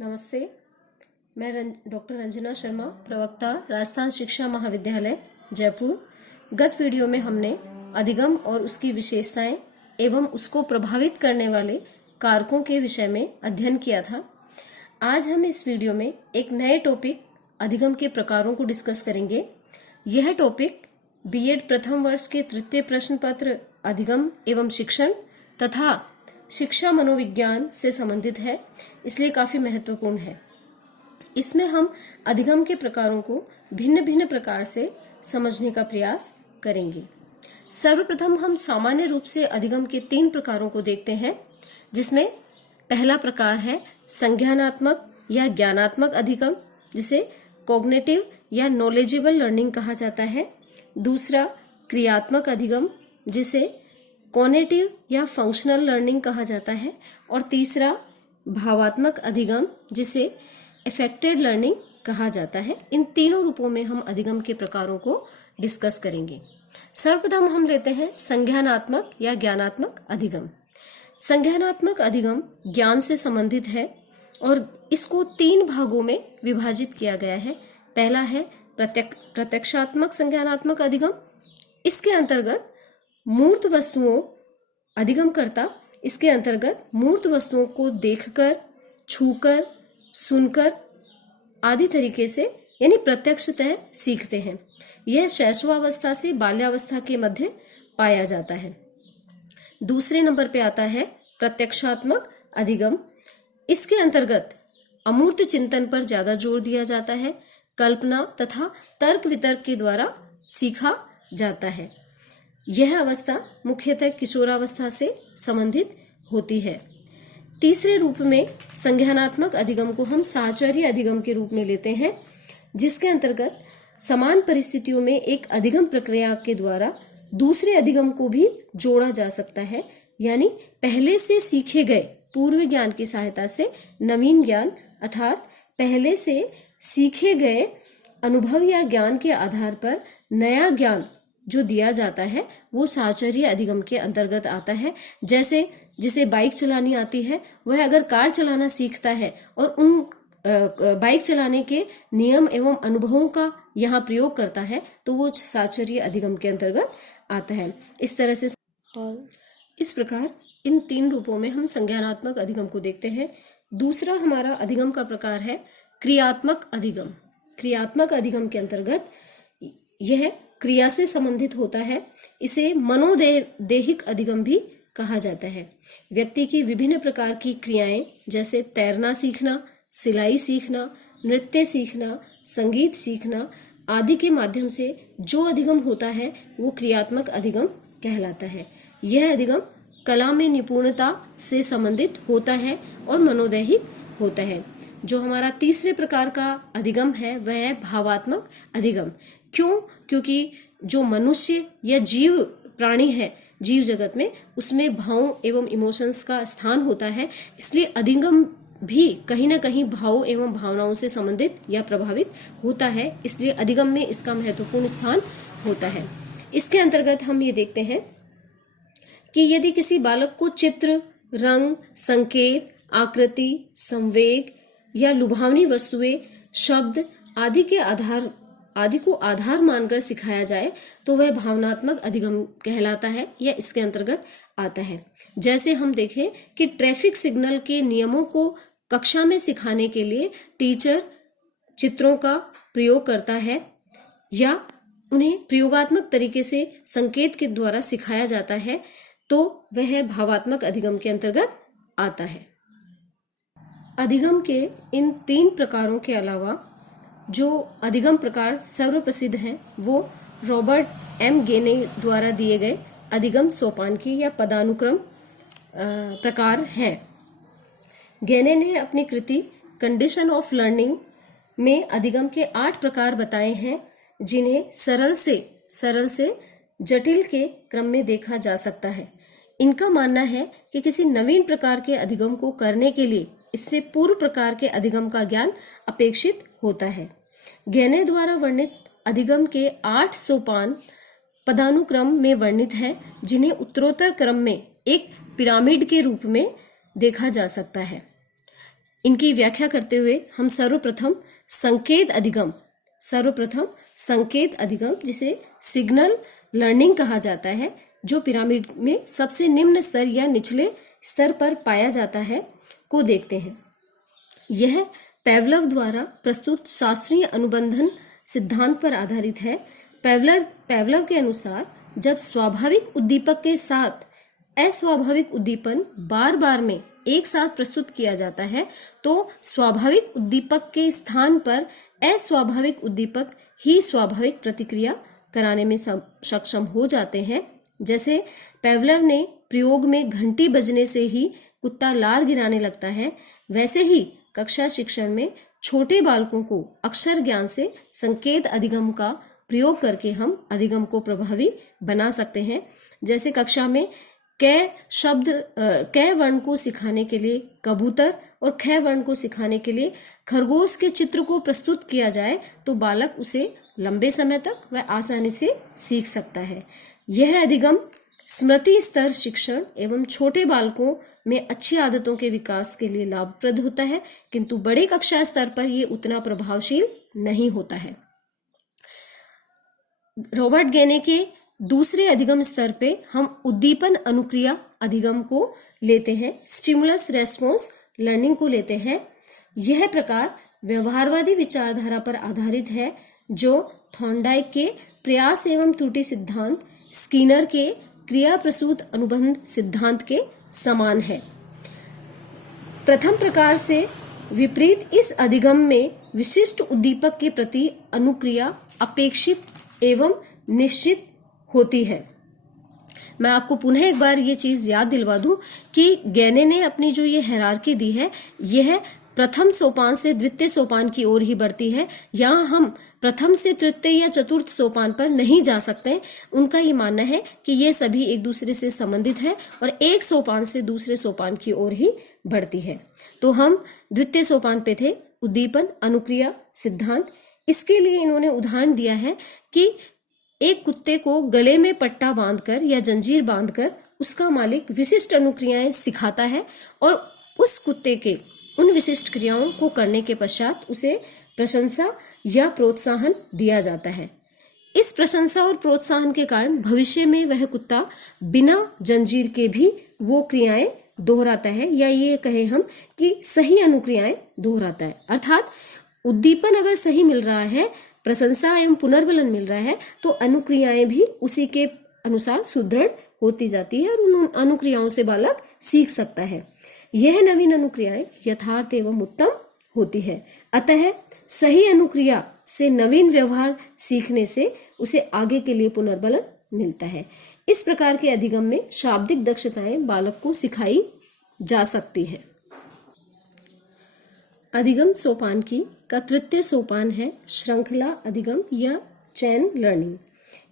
नमस्ते। मैं डॉक्टर रंजना शर्मा, प्रवक्ता, राजस्थान शिक्षा महाविद्यालय जयपुर। गत वीडियो में हमने अधिगम और उसकी विशेषताएं एवं उसको प्रभावित करने वाले कारकों के विषय में अध्ययन किया था। आज हम इस वीडियो में एक नए टॉपिक अधिगम के प्रकारों को डिस्कस करेंगे। यह टॉपिक बीएड प्रथम वर्ष के तृतीय प्रश्न पत्र अधिगम एवं शिक्षण तथा शिक्षा मनोविज्ञान से संबंधित है, इसलिए काफी महत्वपूर्ण है। इसमें हम अधिगम के प्रकारों को भिन्न भिन्न प्रकार से समझने का प्रयास करेंगे। सर्वप्रथम हम सामान्य रूप से अधिगम के 3 प्रकारों को देखते हैं, जिसमें पहला प्रकार है संज्ञानात्मक या ज्ञानात्मक अधिगम, जिसे कॉग्निटिव या नॉलेजेबल लर्निंग कहा जाता है। दूसरा क्रियात्मक अधिगम, जिसे कॉग्निटिव या फंक्शनल लर्निंग कहा जाता है। और तीसरा भावात्मक अधिगम, जिसे अफेक्टेड लर्निंग कहा जाता है। इन तीनों रूपों में हम अधिगम के प्रकारों को डिस्कस करेंगे। सर्वप्रथम हम लेते हैं संज्ञानात्मक या ज्ञानात्मक अधिगम। संज्ञानात्मक अधिगम ज्ञान से संबंधित है और इसको 3 भागों में विभाजित किया गया है। पहला है प्रत्यक्षात्मक संज्ञानात्मक अधिगम। इसके अंतर्गत मूर्त वस्तुओं अधिगमकर्ता इसके अंतर्गत मूर्त वस्तुओं को देखकर, छूकर, सुनकर आदि तरीके से यानी प्रत्यक्षतः सीखते हैं। यह शैशवावस्था से बाल्यावस्था के मध्य पाया जाता है। दूसरे नंबर पे आता है प्रत्यक्षात्मक अधिगम। इसके अंतर्गत अमूर्त चिंतन पर ज्यादा जोर दिया जाता है, कल्पना तथा तर्क वितर्क के द्वारा सीखा जाता है। यह अवस्था मुख्यतः किशोरावस्था से संबंधित होती है। तीसरे रूप में संज्ञानात्मक अधिगम को हम साहचर्य अधिगम के रूप में लेते हैं, जिसके अंतर्गत समान परिस्थितियों में एक अधिगम प्रक्रिया के द्वारा दूसरे अधिगम को भी जोड़ा जा सकता है, यानी पहले से सीखे गए पूर्व ज्ञान की सहायता से नवीन ज्ञान अर्थात पहले से सीखे गए अनुभव या ज्ञान के आधार पर नया ज्ञान जो दिया जाता है वो साहचर्य अधिगम के अंतर्गत आता है। जैसे जिसे बाइक चलानी आती है, वह अगर कार चलाना सीखता है और उन बाइक चलाने के नियम एवं अनुभवों का यहाँ प्रयोग करता है, तो वो साहचर्य अधिगम के अंतर्गत आता है। इस तरह से इस प्रकार इन 3 रूपों में हम संज्ञानात्मक अधिगम को देखते हैं। दूसरा हमारा अधिगम का प्रकार है क्रियात्मक अधिगम। क्रियात्मक अधिगम के अंतर्गत यह क्रिया से संबंधित होता है। इसे मनोदैहिक अधिगम भी कहा जाता है। व्यक्ति की विभिन्न प्रकार की क्रियाएं जैसे तैरना सीखना, सिलाई सीखना, नृत्य सीखना, संगीत सीखना आदि के माध्यम से जो अधिगम होता है वो क्रियात्मक अधिगम कहलाता है। यह अधिगम कला में निपुणता से संबंधित होता है और मनोदैहिक होता है। जो हमारा तीसरे प्रकार का अधिगम है वह है भावात्मक अधिगम। क्यों? क्योंकि जो मनुष्य या जीव प्राणी है जीव जगत में, उसमें भाव एवं इमोशंस का स्थान होता है, इसलिए अधिगम भी कहीं ना कहीं भाव एवं भावनाओं से संबंधित या प्रभावित होता है, इसलिए अधिगम में इसका महत्वपूर्ण स्थान होता है। इसके अंतर्गत हम ये देखते हैं कि यदि किसी बालक को चित्र, रंग, संकेत, आकृति, संवेग या लुभावनी वस्तुएं, शब्द आदि को आधार मानकर सिखाया जाए तो वह भावनात्मक अधिगम कहलाता है या इसके अंतर्गत आता है। जैसे हम देखें कि ट्रैफिक सिग्नल के नियमों को कक्षा में सिखाने के लिए टीचर चित्रों का प्रयोग करता है या उन्हें प्रयोगात्मक तरीके से संकेत के द्वारा सिखाया जाता है, तो वह भावात्मक अधिगम के अंतर्गत आता है। अधिगम के इन 3 प्रकारों के अलावा जो अधिगम प्रकार सर्वप्रसिद्ध हैं वो रॉबर्ट एम गेने द्वारा दिए गए अधिगम सोपानकी या पदानुक्रम प्रकार हैं। गेने ने अपनी कृति कंडीशन ऑफ लर्निंग में अधिगम के 8 प्रकार बताए हैं, जिन्हें सरल से जटिल के क्रम में देखा जा सकता है। इनका मानना है कि किसी नवीन प्रकार के अधिगम को करने के लिए इससे पूर्व प्रकार के अधिगम का ज्ञान अपेक्षित होता है। गेने द्वारा वर्णित अधिगम के 8 सोपान पदानुक्रम में वर्णित हैं, जिन्हें उत्तरोत्तर क्रम में एक पिरामिड के रूप में देखा जा सकता है। इनकी व्याख्या करते हुए हम सर्वप्रथम संकेत अधिगम जिसे सिग्नल लर्निंग कहा जाता है, जो पिरामिड में सबसे निम्न स्तर या निचले स्तर पर पाया जाता है, को देखते हैं। यह पेवलव द्वारा प्रस्तुत शास्त्रीय अनुबंधन सिद्धांत पर आधारित है। पेवलव के अनुसार जब स्वाभाविक उद्दीपक के साथ अस्वाभाविक उद्दीपन बार बार में एक साथ प्रस्तुत किया जाता है, तो स्वाभाविक उद्दीपक के स्थान पर अस्वाभाविक उद्दीपक ही स्वाभाविक प्रतिक्रिया कराने में सक्षम हो जाते हैं। जैसे पेवलव ने प्रयोग में घंटी बजने से ही कुत्ता लार गिराने लगता है, वैसे ही कक्षा शिक्षण में छोटे बालकों को अक्षर ज्ञान से संकेत अधिगम का प्रयोग करके हम अधिगम को प्रभावी बना सकते हैं। जैसे कक्षा में क वर्ण को सिखाने के लिए कबूतर और ख वर्ण को सिखाने के लिए खरगोश के चित्र को प्रस्तुत किया जाए तो बालक उसे लंबे समय तक व आसानी से सीख सकता है। यह अधिगम स्मृति स्तर शिक्षण एवं छोटे बालकों में अच्छी आदतों के विकास के लिए लाभप्रद होता है, किंतु बड़े कक्षा स्तर पर यह उतना प्रभावशील नहीं होता है। रॉबर्ट गेने के दूसरे अधिगम स्तर पे हम उद्दीपन अनुक्रिया अधिगम को लेते हैं, स्टिमुलस रेस्पॉन्स लर्निंग को लेते हैं। यह प्रकार व्यवहारवादी विचारधारा पर आधारित है, जो थॉर्नडाइक के प्रयास एवं त्रुटि सिद्धांत, स्किनर के क्रिया प्रसूत अनुबंध सिद्धांत के समान है। प्रथम प्रकार से विपरीत इस अधिगम में विशिष्ट उद्दीपक के प्रति अनुक्रिया अपेक्षित एवं निश्चित होती है। मैं आपको पुनः एक बार ये चीज याद दिलवा दूं कि गेने ने अपनी जो ये हायरार्की दी है, यह प्रथम सोपान से द्वितीय सोपान की ओर ही बढ़ती है। यहाँ हम प्रथम से तृतीय या चतुर्थ सोपान पर नहीं जा सकते। उनका ये मानना है कि ये सभी एक दूसरे से संबंधित है और एक सोपान से दूसरे सोपान की ओर ही बढ़ती है। तो हम द्वितीय सोपान पे थे, उद्दीपन अनुक्रिया सिद्धांत। इसके लिए इन्होंने उदाहरण दिया है कि एक कुत्ते को गले में पट्टा बांधकर या जंजीर बांधकर उसका मालिक विशिष्ट अनुक्रियाएं सिखाता है और उस कुत्ते के उन विशिष्ट क्रियाओं को करने के पश्चात उसे प्रशंसा या प्रोत्साहन दिया जाता है। इस प्रशंसा और प्रोत्साहन के कारण भविष्य में वह कुत्ता बिना जंजीर के भी वो क्रियाएं दोहराता है, या ये कहें हम कि सही अनुक्रियाएं दोहराता है। अर्थात उद्दीपन अगर सही मिल रहा है, प्रशंसा एवं पुनर्बलन मिल रहा है, तो अनुक्रियाएं भी उसी के अनुसार सुदृढ़ होती जाती है और उन अनुक्रियाओं से बालक सीख सकता है। यह नवीन अनुक्रियाएं यथार्थ एवं उत्तम होती है। अतः सही अनुक्रिया से नवीन व्यवहार सीखने से उसे आगे के लिए पुनर्बलन मिलता है। इस प्रकार के अधिगम में शाब्दिक दक्षताएं बालक को सिखाई जा सकती है। अधिगम सोपान का तृतीय सोपान है श्रृंखला अधिगम या चैन लर्निंग।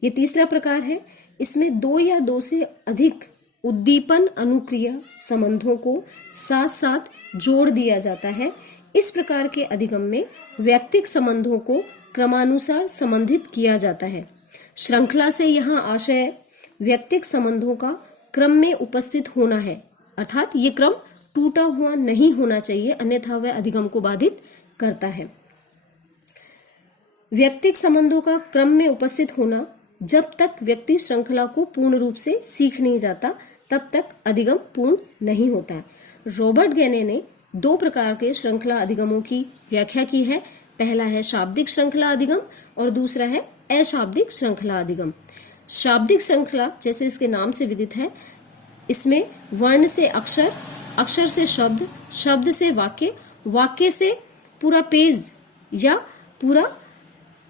ये तीसरा प्रकार है। इसमें दो या दो से अधिक उद्दीपन अनुक्रिया संबंधों को साथ साथ जोड़ दिया जाता है। इस प्रकार के अधिगम में व्यक्तिक संबंधों को क्रमानुसार संबंधित किया जाता है। श्रृंखला से यहाँ आशय व्यक्तिक संबंधों का क्रम में उपस्थित होना है, अर्थात ये क्रम टूटा हुआ नहीं होना चाहिए, अन्यथा वह अधिगम को बाधित करता है। व्यक्तिक संबंधों का क्रम में उपस्थित होना, जब तक व्यक्ति श्रृंखला को पूर्ण रूप से सीख नहीं जाता तब तक अधिगम पूर्ण नहीं होता है। रॉबर्ट गेने ने दो प्रकार के श्रृंखला अधिगमों की व्याख्या की है। पहला है शाब्दिक श्रृंखला अधिगम और दूसरा है अशाब्दिक श्रृंखला अधिगम। शाब्दिक श्रृंखला जैसे इसके नाम से विदित है, इसमें वर्ण से अक्षर, अक्षर से शब्द, शब्द से वाक्य, वाक्य से पूरा पेज या पूरा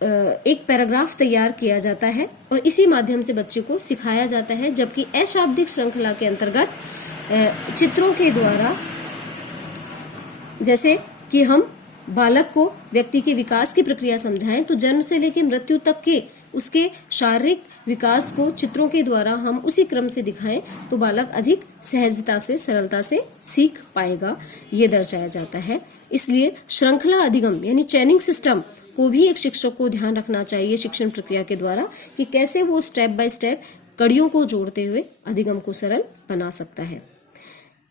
एक पैराग्राफ तैयार किया जाता है और इसी माध्यम से बच्चे को सिखाया जाता है। जबकि अशाब्दिक श्रृंखला के अंतर्गत चित्रों के द्वारा, जैसे कि हम बालक को व्यक्ति के विकास की प्रक्रिया समझाएं, तो जन्म से लेकर मृत्यु तक के उसके शारीरिक विकास को चित्रों के द्वारा हम उसी क्रम से दिखाएं तो बालक अधिक सहजता से, सरलता से सीख पाएगा, ये दर्शाया जाता है। इसलिए श्रृंखला अधिगम यानी चैनिंग सिस्टम को भी एक शिक्षक को ध्यान रखना चाहिए शिक्षण प्रक्रिया के द्वारा कि कैसे वो स्टेप बाय स्टेप कड़ियों को जोड़ते हुए अधिगम को सरल बना सकता है।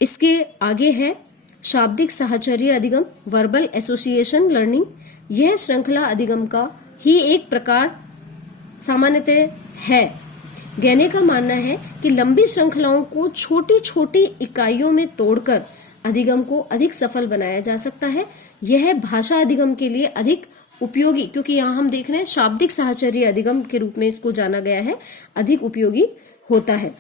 इसके आगे है शाब्दिक साहचर्य अधिगम, वर्बल एसोसिएशन लर्निंग, यह श्रृंखला अधिगम का ही एक प्रकार सामान्यतः है। गैने का मानना है कि लंबी श्रृंखलाओं को छोटी छोटी इकाइयों में तोड़कर अधिगम को अधिक सफल बनाया जा सकता है। यह भाषा अधिगम के लिए अधिक उपयोगी, क्योंकि यहाँ हम देख रहे हैं शाब्दिक साहचर्य अधिगम के रूप में इसको जाना गया है, अधिक उपयोगी होता है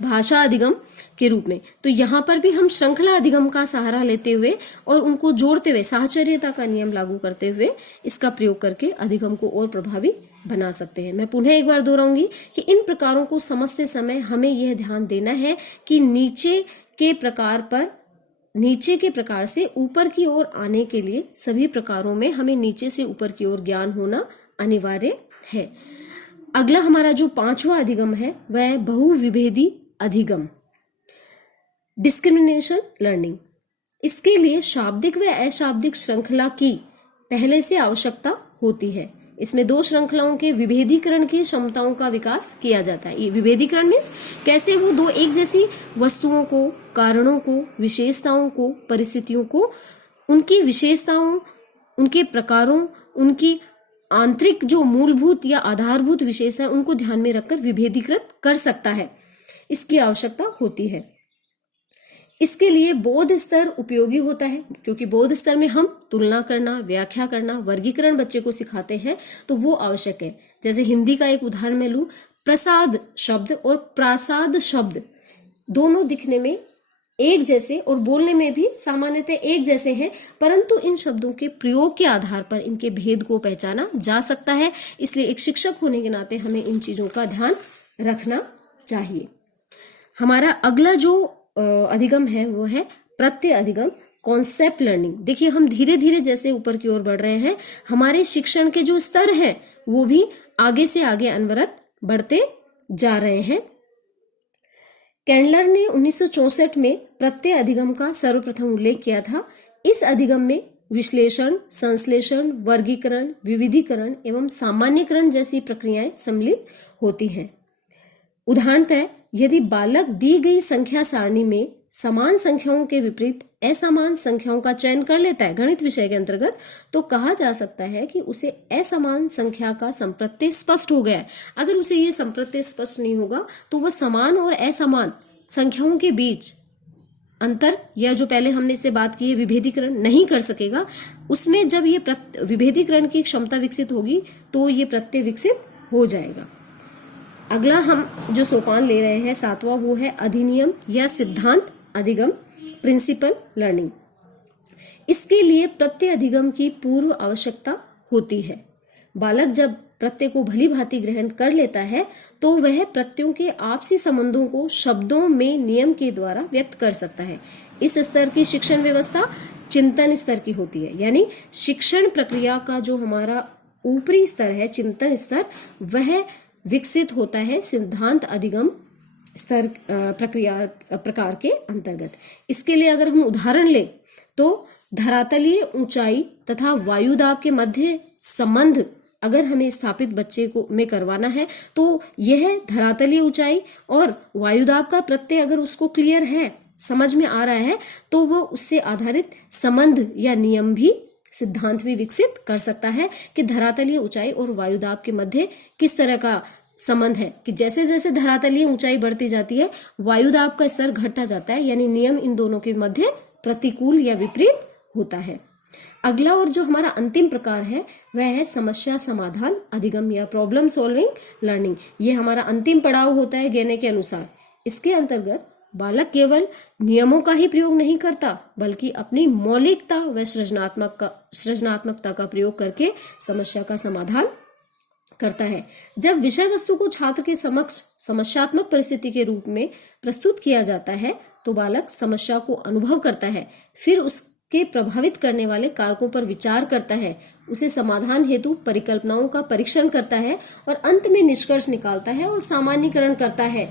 भाषा अधिगम के रूप में। तो यहाँ पर भी हम श्रृंखला अधिगम का सहारा लेते हुए और उनको जोड़ते हुए साहचर्यता का नियम लागू करते हुए इसका प्रयोग करके अधिगम को और प्रभावी बना सकते हैं। मैं पुनः एक बार दोहराऊंगी कि इन प्रकारों को समझते समय हमें यह ध्यान देना है कि नीचे के प्रकार से ऊपर की ओर आने के लिए सभी प्रकारों में हमें नीचे से ऊपर की ओर ज्ञान होना अनिवार्य है। अगला हमारा जो 5वां अधिगम है वह है बहुविभेदी अधिगम, डिस्क्रिमिनेशन लर्निंग। इसके लिए शाब्दिक व अशाब्दिक श्रृंखला की पहले से आवश्यकता होती है। इसमें 2 श्रृंखलाओं के विभेदीकरण की क्षमताओं का विकास किया जाता है। ये विभेदीकरण मीन्स कैसे वो 2 एक जैसी वस्तुओं को, कारणों को, विशेषताओं को, परिस्थितियों को, उनकी विशेषताओं, उनके प्रकारों, उनकी आंतरिक जो मूलभूत या आधारभूत विशेषताएं उनको ध्यान में रखकर विभेदीकृत कर सकता है, इसकी आवश्यकता होती है। इसके लिए बोध स्तर उपयोगी होता है, क्योंकि बोध स्तर में हम तुलना करना, व्याख्या करना, वर्गीकरण बच्चे को सिखाते हैं, तो वो आवश्यक है। जैसे हिंदी का एक उदाहरण मैं लूं, प्रसाद शब्द और प्रासाद शब्द दोनों दिखने में एक जैसे और बोलने में भी सामान्यतः एक जैसे हैं, परंतु इन शब्दों के प्रयोग के आधार पर इनके भेद को पहचाना जा सकता है। इसलिए एक शिक्षक होने के नाते हमें इन चीजों का ध्यान रखना चाहिए। हमारा अगला जो अधिगम है वो है प्रत्यय अधिगम, कॉन्सेप्ट लर्निंग। देखिए हम धीरे धीरे जैसे ऊपर की ओर बढ़ रहे हैं, हमारे शिक्षण के जो स्तर हैं वो भी आगे से आगे अनवरत बढ़ते जा रहे हैं। कैंडलर ने 1964 में प्रत्यय अधिगम का सर्वप्रथम उल्लेख किया था। इस अधिगम में विश्लेषण, संश्लेषण, वर्गीकरण, विविधीकरण एवं सामान्यकरण जैसी प्रक्रियाएं सम्मिलित होती हैं। उदाहरणतः यदि बालक दी गई संख्या सारणी में समान संख्याओं के विपरीत असमान संख्याओं का चयन कर लेता है गणित विषय के अंतर्गत, तो कहा जा सकता है कि उसे असमान संख्या का संप्रत्यय स्पष्ट हो गया है। अगर उसे ये संप्रत्यय स्पष्ट नहीं होगा तो वह समान और असमान संख्याओं के बीच अंतर, या जो पहले हमने इससे बात की है विभेदीकरण, नहीं कर सकेगा। उसमें जब ये विभेदीकरण की क्षमता विकसित होगी तो ये प्रत्यय विकसित हो जाएगा। अगला हम जो सोपान ले रहे हैं 7वां, वो है अधिनियम या सिद्धांत अधिगम, प्रिंसिपल लर्निंग। इसके लिए प्रत्यय अधिगम की पूर्व आवश्यकता होती है। बालक जब प्रत्यय को भली भांति ग्रहण कर लेता है तो वह प्रत्ययों के आपसी संबंधों को शब्दों में नियम के द्वारा व्यक्त कर सकता है। इस स्तर की शिक्षण व्यवस्था चिंतन स्तर की होती है, यानी शिक्षण प्रक्रिया का जो हमारा ऊपरी स्तर है, चिंतन स्तर, वह विकसित होता है सिद्धांत अधिगम स्तर प्रकार के अंतर्गत। इसके लिए अगर हम उदाहरण लें तो धरातलीय ऊंचाई तथा वायुदाब के मध्य संबंध अगर हमें स्थापित बच्चे को में करवाना है तो यह धरातलीय ऊंचाई और वायुदाब का प्रत्यय अगर उसको क्लियर है, समझ में आ रहा है, तो वो उससे आधारित संबंध या नियम भी, सिद्धांत भी विकसित कर सकता है कि धरातलीय ऊंचाई और वायुदाब के मध्य किस तरह का संबंध है, कि जैसे जैसे धरातलीय ऊंचाई बढ़ती जाती है वायुदाब का स्तर घटता जाता है, यानी नियम इन दोनों के मध्य प्रतिकूल या विपरीत होता है। अगला और जो हमारा अंतिम प्रकार है वह है समस्या समाधान अधिगम या प्रॉब्लम सॉल्विंग लर्निंग। ये हमारा अंतिम पड़ाव होता है गैने के अनुसार। इसके अंतर्गत बालक केवल नियमों का ही प्रयोग नहीं करता बल्कि अपनी मौलिकता व सृजनात्मकता का प्रयोग करके समस्या का समाधान करता है। जब विषय वस्तु को छात्र के समक्ष समस्यात्मक परिस्थिति के रूप में प्रस्तुत किया जाता है तो बालक समस्या को अनुभव करता है, फिर उसके प्रभावित करने वाले कारकों पर विचार करता है, उसे समाधान हेतु परिकल्पनाओं का परीक्षण करता है और अंत में निष्कर्ष निकालता है और सामान्यीकरण करता है।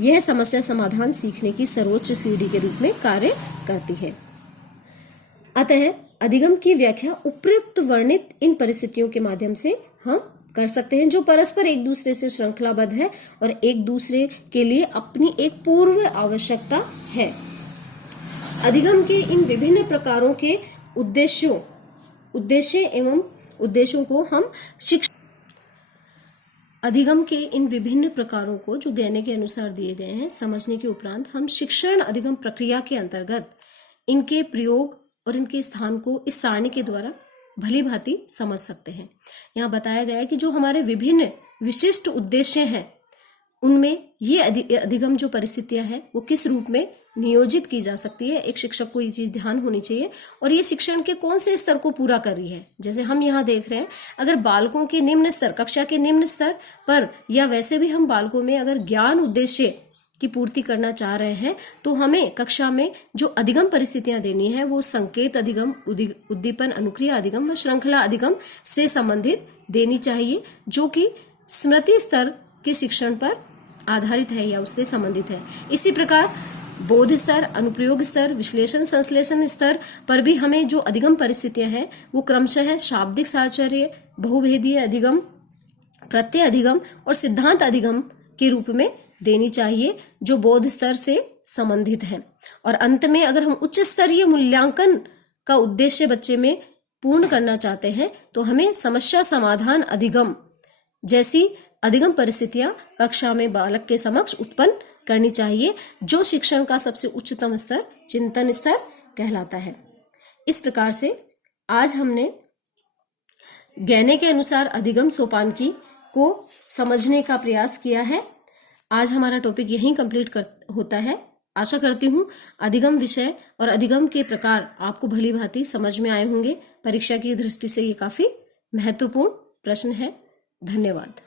यह समस्या समाधान सीखने की सर्वोच्च सीढ़ी के रूप में कार्य करती है। अतः अधिगम की व्याख्या उपयुक्त वर्णित इन परिस्थितियों के माध्यम से हम कर सकते हैं जो परस्पर एक दूसरे से श्रृंखलाबद्ध है और एक दूसरे के लिए अपनी एक पूर्व आवश्यकता है। अधिगम के इन विभिन्न प्रकारों के उद्देश्य एवं उद्देश्यों को हम अधिगम के इन विभिन्न प्रकारों को जो गहने के अनुसार दिए गए हैं समझने के उपरांत हम शिक्षण अधिगम प्रक्रिया के अंतर्गत इनके प्रयोग और इनके स्थान को इस सारणी के द्वारा भली भांति समझ सकते हैं। यहाँ बताया गया है कि जो हमारे विभिन्न विशिष्ट उद्देश्य हैं उनमें ये अधिगम जो परिस्थितियां हैं वो किस रूप में नियोजित की जा सकती है। एक शिक्षक को ये चीज ध्यान होनी चाहिए और ये शिक्षण के कौन से स्तर को पूरा कर रही है। जैसे हम यहाँ देख रहे हैं, अगर बालकों के निम्न स्तर, कक्षा के निम्न स्तर पर या वैसे भी हम बालकों में अगर ज्ञान उद्देश्य की पूर्ति करना चाह रहे हैं तो हमें कक्षा में जो अधिगम परिस्थितियां देनी है वो संकेत अधिगम, उद्दीपन अनुक्रिया अधिगम व श्रृंखला अधिगम से संबंधित देनी चाहिए, जो कि स्मृति स्तर के शिक्षण पर आधारित है या उससे संबंधित है। इसी प्रकार बोध स्तर, अनुप्रयोग स्तर, विश्लेषण संश्लेषण स्तर पर भी हमें जो अधिगम परिस्थितियां हैं वो क्रमशः शाब्दिक साहचर्य, बहुभेदीय अधिगम, प्रत्यय अधिगम और सिद्धांत अधिगम के रूप में देनी चाहिए, जो बोध स्तर से संबंधित है। और अंत में अगर हम उच्च स्तरीय मूल्यांकन का उद्देश्य बच्चे में पूर्ण करना चाहते हैं तो हमें समस्या समाधान अधिगम जैसी अधिगम परिस्थितियां कक्षा में बालक के समक्ष उत्पन्न करनी चाहिए, जो शिक्षण का सबसे उच्चतम स्तर चिंतन स्तर कहलाता है। इस प्रकार से आज हमने गहने के अनुसार अधिगम सोपानकी को समझने का प्रयास किया है। आज हमारा टॉपिक यहीं कंप्लीट होता है। आशा करती हूँ अधिगम विषय और अधिगम के प्रकार आपको भली भांति समझ में आए होंगे। परीक्षा की दृष्टि से ये काफी महत्वपूर्ण प्रश्न है। धन्यवाद।